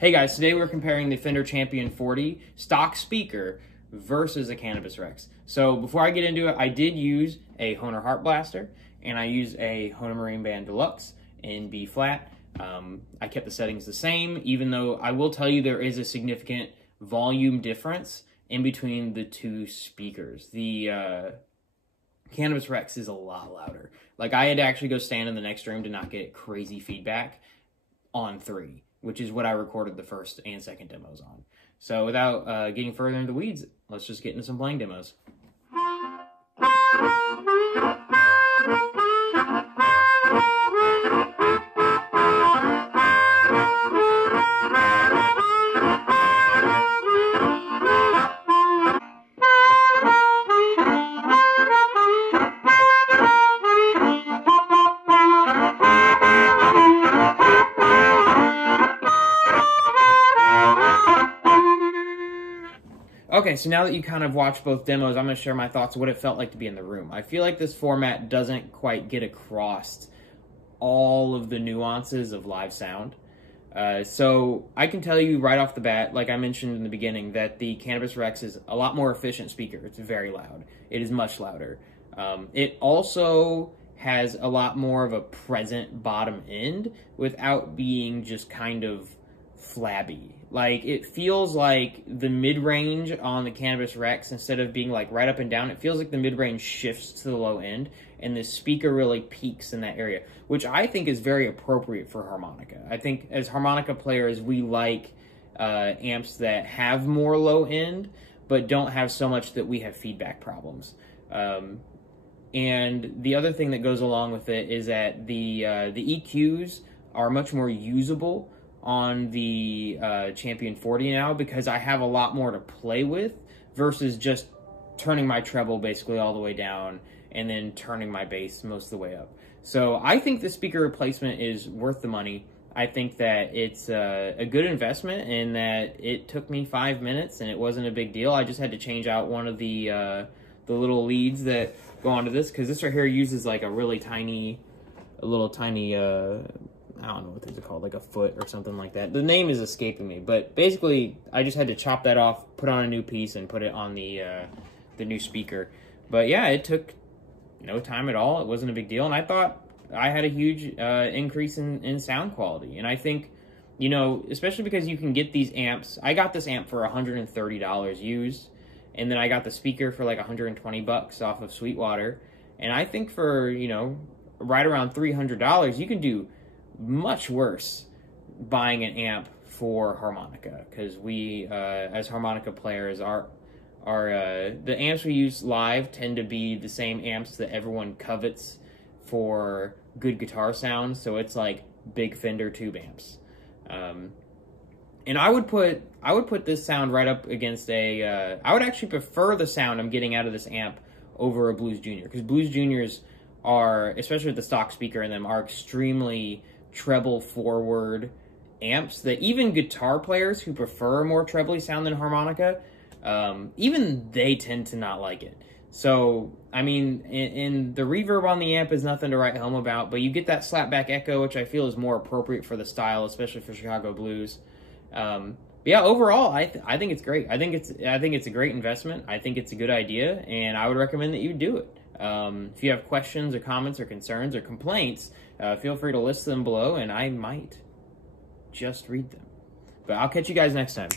Hey guys, today we're comparing the Fender Champion 40 stock speaker versus a Cannabis Rex. So before I get into it, I did use a Hohner Harp blaster and I used a Hohner Marine Band Deluxe in B flat. I kept the settings the same, even though I will tell you there is a significant volume difference in between the two speakers. The Cannabis Rex is a lot louder. Like, I had to actually go stand in the next room to not get crazy feedback on 3, which is what I recorded the first and second demos on. So without getting further into the weeds, let's just get into some playing demos. Okay, so now that you kind of watched both demos, I'm going to share my thoughts of what it felt like to be in the room. I feel like this format doesn't quite get across all of the nuances of live sound. So I can tell you right off the bat, like I mentioned in the beginning, that the Cannabis Rex is a lot more efficient speaker. It's very loud. It is much louder. It also has a lot more of a present bottom end without being just kind of flabby. Like, it feels like the mid-range on the Cannabis Rex, instead of being like right up and down, it feels like the mid-range shifts to the low end and the speaker really peaks in that area, which I think is very appropriate for harmonica. I think as harmonica players, we like amps that have more low end but don't have so much that we have feedback problems. And the other thing that goes along with it is that the EQs are much more usable on the Champion 40 now, because I have a lot more to play with versus just turning my treble basically all the way down and then turning my bass most of the way up. So I think the speaker replacement is worth the money. I think that it's a good investment in that it took me 5 minutes and it wasn't a big deal. I just had to change out one of the little leads that go onto this, because this right here uses like a really tiny, I don't know what these are called, like a foot or something like that. The name is escaping me, but basically I just had to chop that off, put on a new piece, and put it on the new speaker. But yeah, it took no time at all. It wasn't a big deal, and I thought I had a huge increase in sound quality. And I think, you know, especially because you can get these amps. I got this amp for $130 used, and then I got the speaker for like 120 bucks off of Sweetwater. And I think for, you know, right around $300, you can do much worse buying an amp for harmonica, because we as harmonica players the amps we use live tend to be the same amps that everyone covets for good guitar sound. So it's like big Fender tube amps, and I would put this sound right up against a I would actually prefer the sound I'm getting out of this amp over a Blues Junior, because Blues Juniors are, especially with the stock speaker in them, are extremely treble forward amps that even guitar players who prefer a more trebly sound than harmonica, even they tend to not like it. So, I mean, in the reverb on the amp is nothing to write home about, but you get that slapback echo, which I feel is more appropriate for the style, especially for Chicago blues. But yeah, overall, I think it's great. I think it's a great investment. I think it's a good idea, and I would recommend that you do it. If you have questions or comments or concerns or complaints, feel free to list them below, and I might just read them. But I'll catch you guys next time.